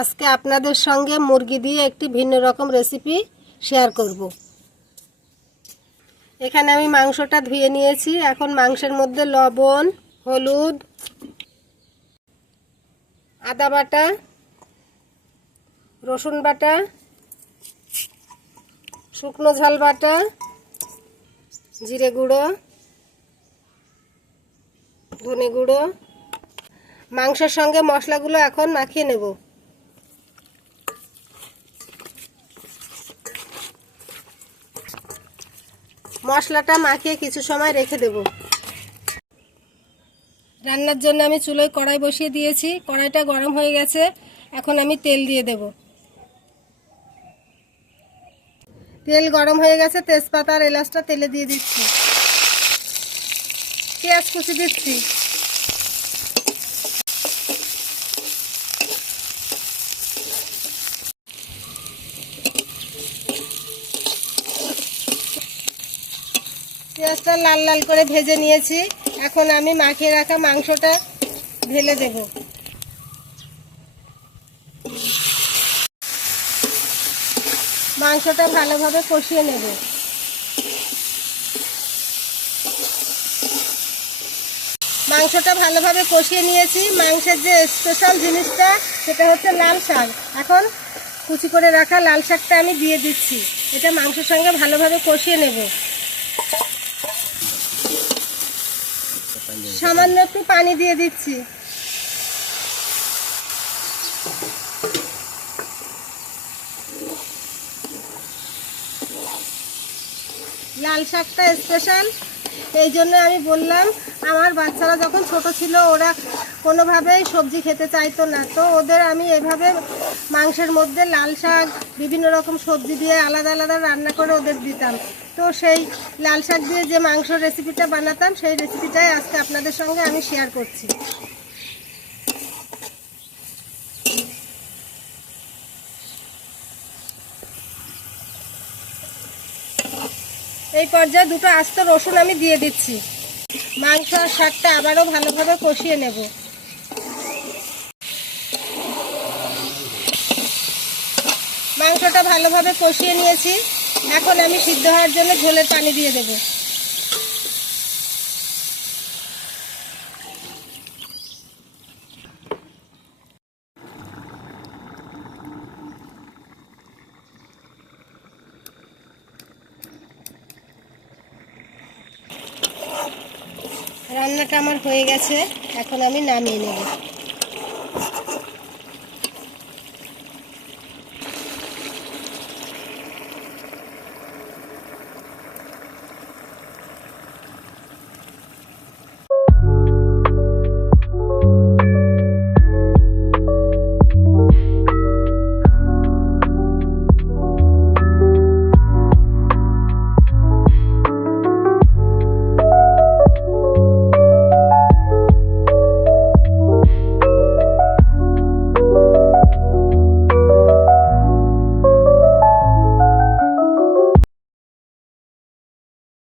আজকে আপনাদের সঙ্গে মুরগি দিয়ে একটি ভিন্ন রকম রেসিপি শেয়ার করব। এখানে আমি মাংসটা ধুয়ে নিয়েছি। এখন মাংসের মধ্যে লবণ, হলুদ, আদা বাটা, রসুন বাটা, শুকনো ঝাল বাটা, জিরে গুঁড়ো, ধনে গুঁড়ো। মাংসের সঙ্গে মশলাগুলো এখন মাখিয়ে নেব। মশলাটা মাখিয়ে কিছু সময় রেখে দেব। রান্নার জন্য আমি চুলোয় কড়াই বসিয়ে দিয়েছি। কড়াইটা গরম হয়ে গেছে। এখন আমি তেল দিয়ে দেব। তেল গরম হয়ে গেছে। তেজপাতা আর এলাচটা তেলে দিয়ে দিচ্ছি। পেঁয়াজ কুচি দিচ্ছি। পেঁয়াজটা লাল লাল করে ভেজে নিয়েছি। এখন আমি মাখিয়ে রাখা মাংসটা ঢেলে দেব। মাংসটা ভালোভাবে কষিয়ে নেব। মাংসটা ভালোভাবে কষিয়ে নিয়েছি। মাংসের যে স্পেশাল জিনিসটা, সেটা হচ্ছে লাল শাক। এখন কুচি করে রাখা লাল শাকটা আমি দিয়ে দিচ্ছি। এটা মাংসের সঙ্গে ভালোভাবে কষিয়ে নেব। সামান্য একটু পানি দিয়ে দিচ্ছি। লাল শাকটা স্পেশাল এই জন্য আমি বললাম, আমার বাচ্চারা যখন ছোট ছিল, ওরা কোনোভাবেই সবজি খেতে চাইতো না। তো ওদের আমি এভাবে মাংসের মধ্যে লাল শাক, বিভিন্ন রকম সবজি দিয়ে আলাদা আলাদা রান্না করে ওদের দিতাম। তো সেই লাল শাক দিয়ে যে মাংস রেসিপিটা বানাতাম, সেই রেসিপিটাই আজকে আপনাদের সঙ্গে আমি শেয়ার করছি। এই পর্যায়ে দুটো আস্ত রসুন আমি দিয়ে দিচ্ছি। মাংস আর শাকটা আবারও ভালোভাবে কষিয়ে নেব। মাংসটা ভালোভাবে কষিয়ে নিয়েছি। এখন আমি সিদ্ধ হওয়ার জন্য ঝোলের পানি দিয়ে দেব। রান্নাটা আমার হয়ে গেছে এখন আমি নামিয়ে নেব।